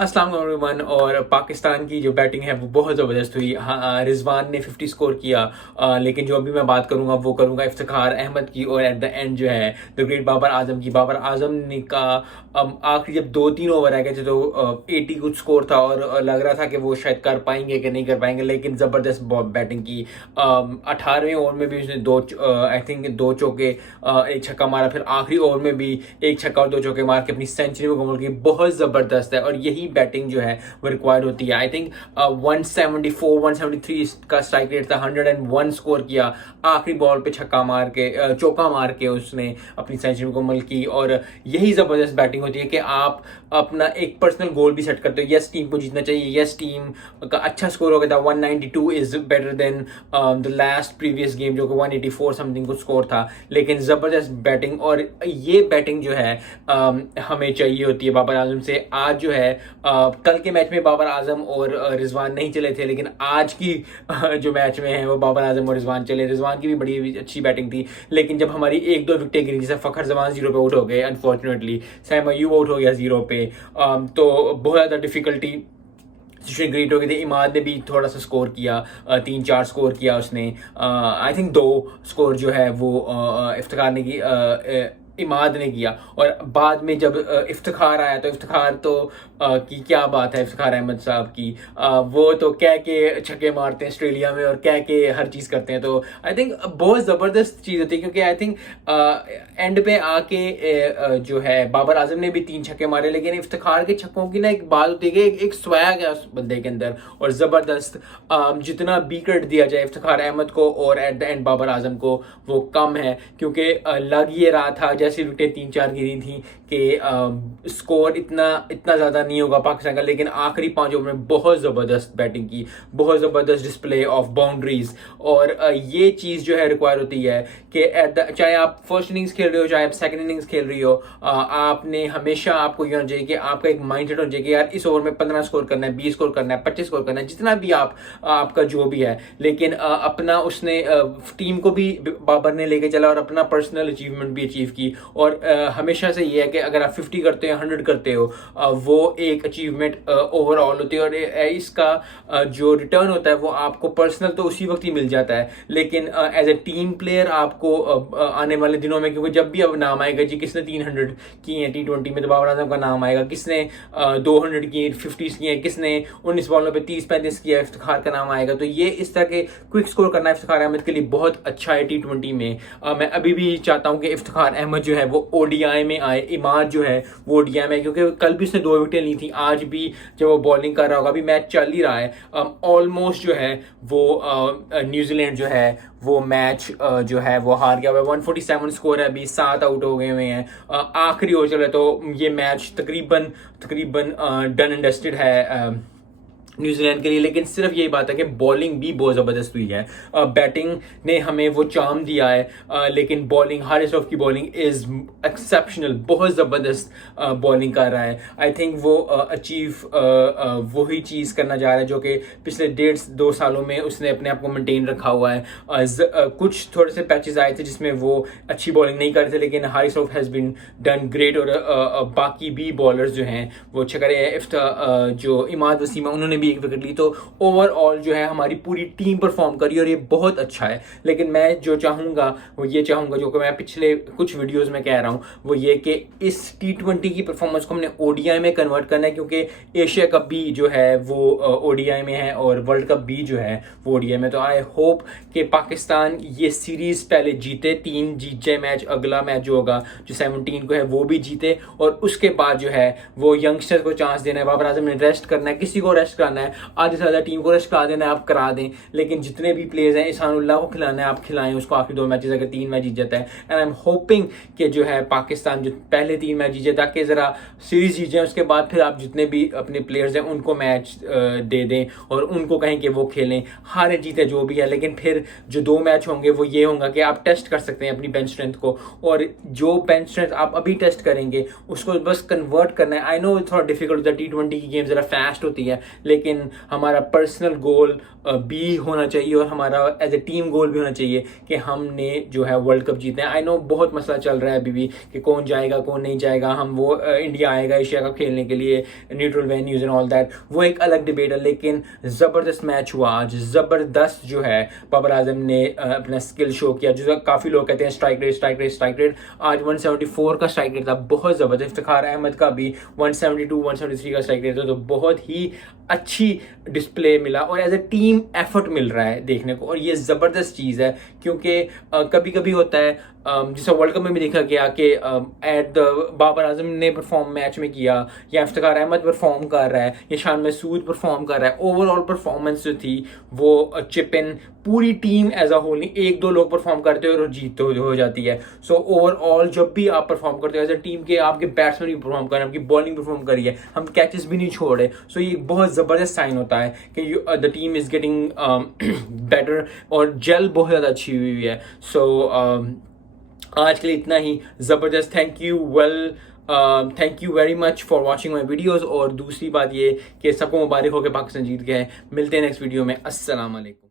अस्सलाम वालेकुम एवरीवन। और पाकिस्तान की जो बैटिंग है वो बहुत ज़बरदस्त हुई। हाँ, रिजवान ने 50 स्कोर किया, लेकिन जो अभी मैं बात करूंगा वो करूंगा इफ्तिखार अहमद की। और एट द एंड जो है द ग्रेट बाबर आजम की। बाबर आजम ने का आखिरी जब 2-3 ओवर रह गए थे तो 80 कुछ स्कोर था और लग रहा था कि वो शायद कर पाएंगे कि नहीं कर पाएंगे, लेकिन ज़बरदस्त बैटिंग की। 18वें ओवर में भी उसने आई थिंक दो चौके, एक छक्का मारा, फिर आखिरी ओवर में भी एक छक्का और दो चौके मार के अपनी सेंचुरी को मुकम्मल की। बहुत ज़बरदस्त है और यही बैटिंग जो है वो रिक्वायर्ड होती है। आई थिंक 174-173 का स्ट्राइक रेट था। 101 स्कोर किया, आखिरी बॉल पे छक्का मार के, चौका मार के उसने अपनी सेंचुरी मुकम्मल की। और यही ज़बरदस्त बैटिंग होती है कि आप अपना एक पर्सनल गोल भी सेट करते हो। यस, टीम को जीतना चाहिए, यस टीम का अच्छा स्कोर हो गया था। 192 is better than the last previous game जो कि 184 समथिंग कुछ स्कोर था, लेकिन ज़बरदस्त बैटिंग। और ये बैटिंग जो है हमें चाहिए होती है बाबर आजम से। आज जो है कल के मैच में बाबर आजम और रिजवान नहीं चले थे, लेकिन आज की जो मैच में है वो बाबर आजम और रिजवान चले। रिजवान की भी बड़ी अच्छी बैटिंग थी, लेकिन जब हमारी एक दो विकेटें गिरी, जैसे फखर जमान 0 पे आउट हो गए अनफॉर्चुनेटली, सैम अयूब आउट हो गया 0 पे, तो बहुत ज़्यादा डिफिकल्टी सिचुएशन क्रिएट हो गई थी। इमाद ने भी थोड़ा सा स्कोर किया, 3-4 स्कोर किया उसने। आई थिंक 2 स्कोर जो है वो इफ्तिखार ने की, इमाद ने किया। और बाद में जब इफ्तिखार आया तो इफ्तिखार तो की क्या बात है, इफ्तिखार अहमद साहब की। वो तो कह के छक्के मारते हैं ऑस्ट्रेलिया में और कह के हर चीज़ करते हैं। तो आई थिंक बहुत ज़बरदस्त चीज़ होती है, क्योंकि आई थिंक एंड पे आके जो है बाबर आजम ने भी 3 छक्के मारे, लेकिन इफ्तिखार के छक्कों की ना एक बात होती है कि एक स्वैग है उस बंदे के अंदर। और ज़बरदस्त जितना बी क्रेडिट दिया जाए इफ्तिखार अहमद को और at the end Babar Azam को, वो कम है। क्योंकि लग ये रहा था जैसी विकेटें 3-4 गिरी थी कि स्कोर इतना ज़्यादा नहीं होगा पाकिस्तान का, लेकिन आखिरी 5 ओवर में बहुत ज़बरदस्त बैटिंग की, बहुत ज़बरदस्त डिस्प्ले ऑफ बाउंड्रीज। और ये चीज़ जो है रिक्वायर होती है कि चाहे आप फर्स्ट इनिंग्स खेल रहे हो, चाहे आप सेकंड इनिंग्स खेल रही हो, आपने हमेशा आपको ये होना चाहिए कि आपका एक माइंडसेट होना चाहिए कि यार इस ओवर में 15 स्कोर करना है, 20 स्कोर करना है, 25 स्कोर करना है, जितना भी आपका जो भी है। लेकिन अपना उसने टीम को भी बाबर ने लेके चला और अपना पर्सनल अचीवमेंट भी अचीव की। और हमेशा से ये है कि अगर आप 50 करते हो, 100 करते हो, वो एक अचीवमेंट ओवरऑल होती है। और इसका जो रिटर्न होता है वो आपको पर्सनल तो उसी वक्त ही मिल जाता है, लेकिन एज ए टीम प्लेयर आपको आने वाले दिनों में, क्योंकि जब भी अब नाम आएगा जी किसने 300 किए हैं T20 में, तो बाबर आजम का नाम आएगा। किसने 200 किए, 50 किए, किसने 19 बॉलों पे 30-35 किया, इफ्तिखार का नाम आएगा। तो ये इस तरह के क्विक स्कोर करना इफ्तिखार अहमद के लिए बहुत अच्छा है T20 में। मैं अभी भी चाहता हूँ कि इफ्तिखार अहमद जो है वो ODI में आए, इमाद जो है वो ODI में, क्योंकि कल भी उसने 2 विकेटें ली थी, आज भी जब वो बॉलिंग कर रहा होगा, अभी मैच चल ही रहा है। ऑलमोस्ट जो है वो न्यूजीलैंड जो है वो मैच जो है वो हार गया हुआ है। 147 स्कोर है, अभी 7 आउट हो गए हुए हैं, आखिरी ओवर चल रहा है, तो ये मैच तकरीबन डन एंड डस्टेड है न्यूजीलैंड के लिए। लेकिन सिर्फ यही बात है कि बॉलिंग भी बहुत ज़बरदस्त हुई है। बैटिंग ने हमें वो चार्म दिया है, लेकिन बॉलिंग, हारिस रऊफ की बॉलिंग इज़ एक्सेप्शनल, बहुत ज़बरदस्त बॉलिंग कर रहा है। आई थिंक वो वही चीज़ करना चाह रहा है जो कि पिछले 1.5-2 सालों में उसने अपने आप को मेंटेन रखा हुआ है। कुछ थोड़े से पैचेस आए थे जिसमें वो अच्छी बॉलिंग नहीं कर रहे थे, लेकिन Haris Rauf has been done great. और बाकी भी बॉलर्स जो हैं वो अच्छे करे हैं। जो इमाद वसीम है उन्होंने भी एक विकेट ली, तो ओवरऑल जो है हमारी पूरी टीम परफॉर्म करी और ये बहुत अच्छा है। लेकिन मैं जो चाहूँगा वो ये चाहूँगा, जो कि मैं पिछले कुछ वीडियोस में कह रहा हूँ, वो ये कि इस T20 की परफॉर्मेंस को हमने ODI में कन्वर्ट करना है, क्योंकि एशिया कप भी जो है वो ODI में है और वर्ल्ड कप भी जो है वो ODI में। तो आई होप कि पाकिस्तान ये सीरीज़ पहले जीते, 3 जीत जाए मैच, अगला मैच जो होगा जो 17 को है वो भी जीते, और उसके बाद जो है वो यंगस्टर को चांस देना है। बाबर आजम ने रेस्ट करना है, किसी को रेस्ट करना है, आधे से ज़्यादा टीम को रेस्ट करा देना है, आप करा दें। लेकिन जितने भी प्लेयर्स हैं, इहसानुल्लाह को खिलाना है, आप खिलाएं उसको आखिरी 2 मैचेस, अगर 3 मैच जीत जाता है। एंड आई एम होपिंग कि जो है पाकिस्तान जो पहले 3 मैच जीत जाए, ताकि ज़रा सीरीज जीत जाए, उसके बाद फिर आप जितने भी अपने प्लेयर्स हैं उनको मैच दे दें और उनको कहें कि वो खेलें, हारे जीते जो भी है। लेकिन फिर जो 2 मैच होंगे वो ये होगा कि आप टेस्ट कर सकते हैं अपनी बेंच स्ट्रेंथ को, और जो बेंच स्ट्रेंथ आप अभी टेस्ट करेंगे उसको बस कन्वर्ट करना है। आई नो थोड़ा डिफिकल्ट होता है, T20 की गेम ज़रा फास्ट होती है, लेकिन लेकिन हमारा पर्सनल गोल भी होना चाहिए और हमारा एज ए टीम गोल भी होना चाहिए कि हमने जो है वर्ल्ड कप जीतना है। आई नो बहुत मसला चल रहा है अभी भी कि कौन जाएगा कौन नहीं जाएगा, हम वो इंडिया आएगा एशिया कप खेलने के लिए, neutral venues and all that, वो एक अलग डिबेट है। लेकिन ज़बरदस्त मैच हुआ आज, ज़बरदस्त जो है बाबर आजम ने अपना स्किल शो किया। जो काफ़ी लोग कहते हैं स्ट्राइक रेट, आज 174 का स्ट्राइक रेट था, बहुत ज़बरदस्त। इफ्तिखार अहमद का भी 172 173 का स्ट्राइक रेट था, तो बहुत ही अच्छी डिस्प्ले मिला और एज ए टीम एफर्ट मिल रहा है देखने को, और ये ज़बरदस्त चीज़ है। क्योंकि कभी कभी होता है जैसे वर्ल्ड कप में भी देखा गया कि एट द बाबर आजम ने परफॉर्म मैच में किया, या इफ्तिखार अहमद परफॉर्म कर रहा है, या शान मसूद परफॉर्म कर रहा है, ओवरऑल परफॉर्मेंस जो थी वो चिप इन पूरी टीम एज अ होल नहीं, एक दो लोग परफॉर्म करते हो और जीत हो जाती है। सो ओवरऑल जब भी आप परफॉर्म करते हो एज अ टीम के, आपके बैट्समैन भी परफॉर्म कर रहे हैं, आपकी बॉलिंग परफॉर्म करी है, हम कैचेस भी नहीं छोड़ रहे, सो ये बहुत ज़बरदस्त साइन होता है कि the team is getting better और जेल बहुत ज़्यादा अच्छी हुई है। सो आज के लिए इतना ही। ज़बरदस्त, thank you very much for watching my videos. और दूसरी बात ये कि सबको मुबारक हो के पाकिस्तान जीत गया है। मिलते हैं नेक्स्ट वीडियो में। अस्सलाम वालेकुम।